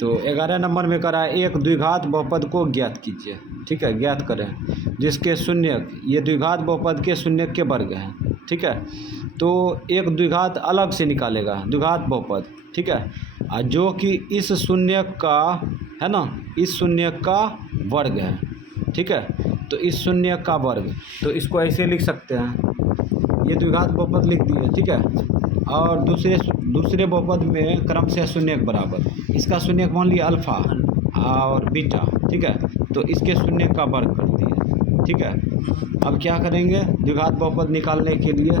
तो 11 नंबर में करा है एक द्विघात बहुपद को ज्ञात कीजिए। ठीक है, ज्ञात करें जिसके शून्यक, ये द्विघात बहुपद के शून्यक के वर्ग हैं। ठीक है, तो एक द्विघात अलग से निकालेगा, द्विघात बहुपद। ठीक है, जो कि इस शून्यक का है ना, इस शून्यक का वर्ग है। ठीक है, तो इस शून्यक का वर्ग, तो इसको ऐसे लिख सकते हैं, ये द्विघात बहुपद लिख दिए। ठीक है, और दूसरे बहुपद में क्रम से शून्यक बराबर, इसका शून्यक मान लिया अल्फा और बीटा। ठीक है, तो इसके शून्यक का वर्ग कर दिए। ठीक है, अब क्या करेंगे, द्विघात बहुपद निकालने के लिए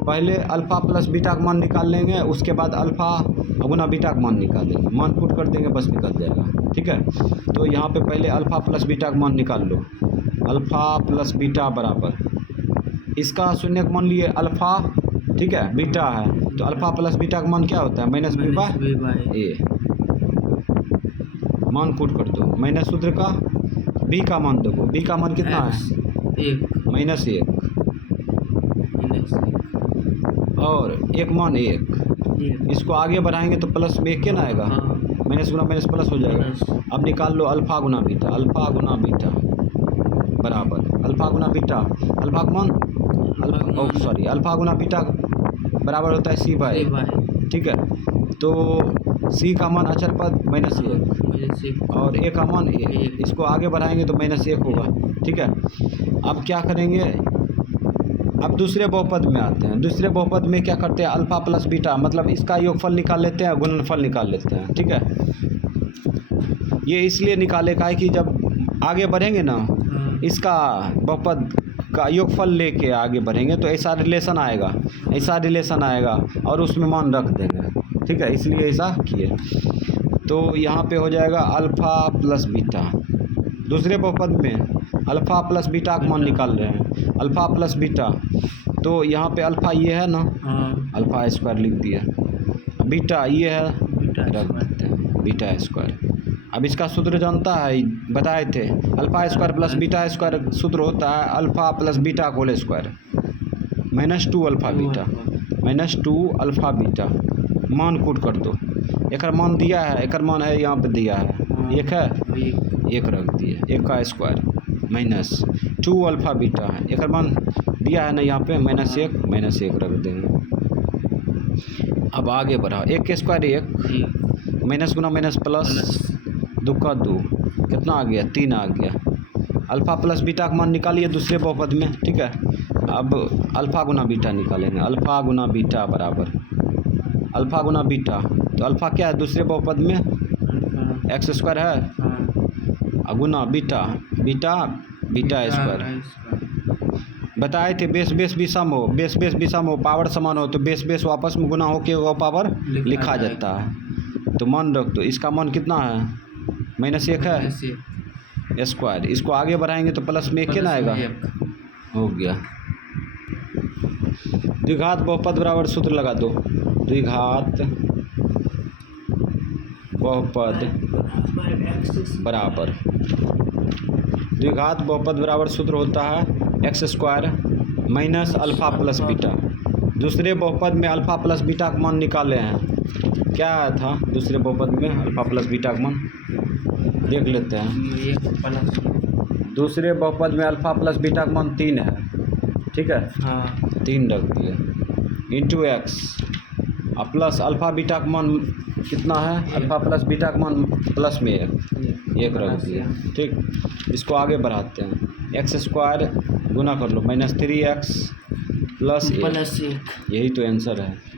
पहले अल्फ़ा प्लस बीटा का मान निकाल लेंगे, उसके बाद अल्फ़ा गुना बीटा का मान निकालेंगे, मान पुट कर देंगे, बस निकल जाएगा। ठीक है, तो यहाँ पे पहले अल्फ़ा प्लस बीटा का मान निकाल लो। अल्फ़ा प्लस बीटा बराबर, इसका शून्यक मान लिए अल्फ़ा, ठीक है, बीटा है, तो अल्फ़ा प्लस बीटा का मान क्या होता है, माइनस बी बाई ए। मान पुट कर दो, माइनस सूत्र का बी का मान देखो, बी का मान कितना है, माइनस एक, और एक मान एक, इसको आगे बढ़ाएंगे तो प्लस में एक क्या ना आएगा, माइनस गुना माइनस प्लस हो जाएगा। अब निकाल लो अल्फ़ा गुना बीटा, अल्फ़ा गुना बीटा बराबर, अल्फ़ा गुना बीटा, अल्फ़ा का मान अल्फ़ा गुना बीटा बराबर होता है सी बाई। ठीक है, तो सी का मान अचर पद माइनस एक और ए का मान ए, इसको आगे बढ़ाएंगे तो माइनस एक होगा। ठीक है, अब क्या करेंगे, अब दूसरे बहुपद में आते हैं। दूसरे बहुपद में क्या करते हैं, अल्फ़ा प्लस बीटा, मतलब इसका योगफल निकाल लेते हैं, गुणनफल निकाल लेते हैं। ठीक है, ये इसलिए निकालेगा है कि जब आगे बढ़ेंगे ना, इसका बहुपद का योगफल लेके आगे बढ़ेंगे तो ऐसा रिलेशन आएगा और उसमें मान रख देंगे। ठीक है, इसलिए ऐसा किए। तो यहाँ पे हो जाएगा अल्फ़ा प्लस बीटा, दूसरे बहुपद में अल्फ़ा प्लस बीटा का मान निकाल रहे हैं, अल्फ़ा प्लस बीटा, तो यहाँ पे अल्फ़ा ये है ना, अल्फ़ा स्क्वायर लिख दिया, बीटा ये है, रख देते हैं बीटा स्क्वायर। अब इसका सूत्र जानता है, बताए थे, alpha square plus beta square सूत्र होता है alpha plus beta whole square minus 2 alpha beta, minus 2 alpha beta. मान पुट कर दो, एक मान दिया है, एक मान है यहाँ पे दिया है, एक है, एक रख दिए, एक का स्क्वायर माइनस 2 अल्फ़ा बीटा है, एक मान दिया है ना यहाँ पे, माइनस एक रख देंगे। अब आगे बढ़ाओ, एक के स्क्वायर एक, माइनस गुना माइनस प्लस, दो का दो, कितना आ गया, 3 आ गया। अल्फ़ा प्लस बीटा का मान निकालिए दूसरे बहुपद में। ठीक है, अब अल्फ़ा गुना बीटा निकालेंगे, अल्फ़ा गुना बीटा बराबर, अल्फ़ा गुना बीटा, तो अल्फ़ा क्या है दूसरे बहुपद में, एक्स स्क्वायर है, गुना बीटा, बीटा स्क्वायर। बताए थे बेस भी सम हो, बेस भी सम हो, पावर समान हो, तो बेस वापस में गुना होके वो पावर लिखा जाता है। तो मान रख दो, इसका मान कितना है, माइनस एक है स्क्वायर, इसको आगे बढ़ाएंगे तो प्लस में एक क्या ना आएगा, हो गया। द्विघात बहुपद बराबर सूत्र लगा दो, द्विघात बहुपद बराबर, द्विघात बहुपद बराबर सूत्र होता है x square minus alpha plus beta. दूसरे बहुपद में अल्फ़ा प्लस बीटा का मान निकाले हैं, क्या था दूसरे बहुपद में अल्फ़ा प्लस बीटा का मान देख लेते हैं। दूसरे बहुपद में अल्फ़ा प्लस बीटा का मान 3 है। ठीक है, 3 रख दिए इंटू एक्स, और प्लस अल्फ़ा बीटा का मान कितना है, अल्फ़ा प्लस बीटा का मान प्लस में एक रख दिया। ठीक, इसको आगे बढ़ाते हैं, एक्स स्क्वायर गुना कर लो, माइनस 3x प्लस 1, यही तो आंसर है।